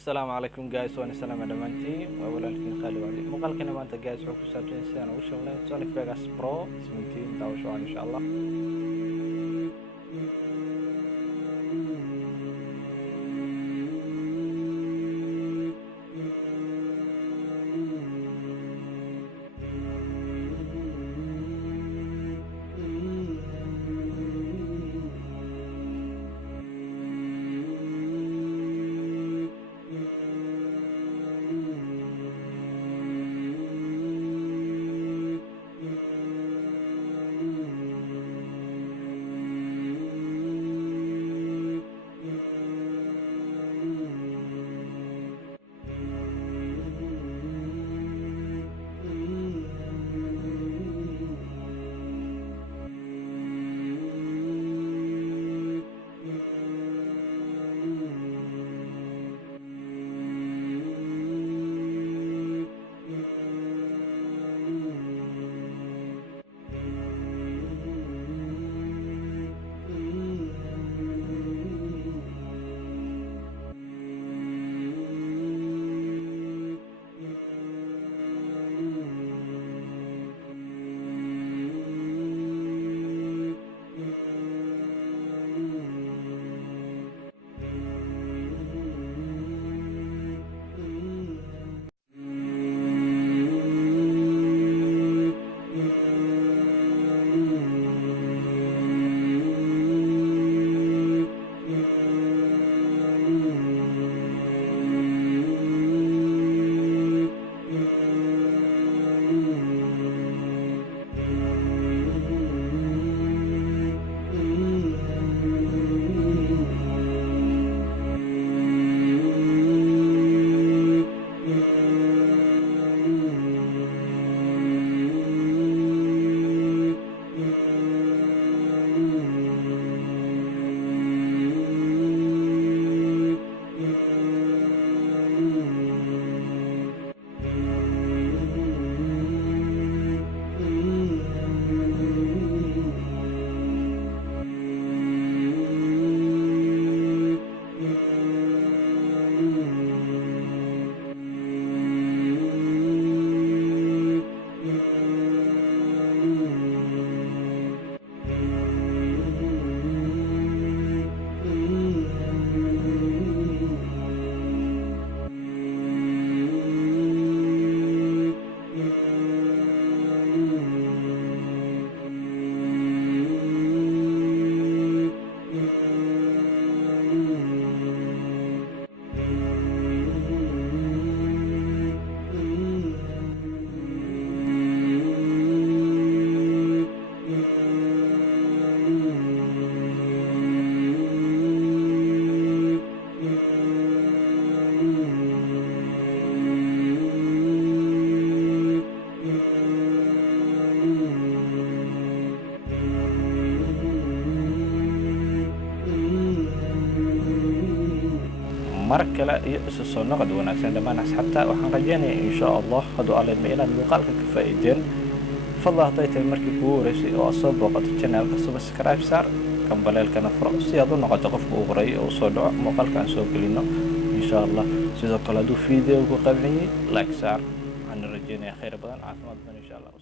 السلام عليكم جايز وانا سلام على مانتي وأولا لكن خالي وعلي مقال كنا مانتا جايز وكو سابتين سيانا وشغلين سوني فيغاس برو 17 داو شوان إن شاء الله. markale iyo isu soo noqod wanaagsan dhamaan asxaabta waxaan rajaynayaa in sha Allah hadu alle meelan muuqaalka ka faa'iideen fadlan haday tahay markii kugu horeysay oo soo booqato channelka subscribe saar kambalelkana furo si aad u noqoto qofka ugu horeeyay oo soo dhaco muuqaalkan soo gelino in sha Allah sidoo kale haduu fiidiyowga qanciyay like saar waxaan rajaynayaa khayr badan caafimaad badan in sha Allah.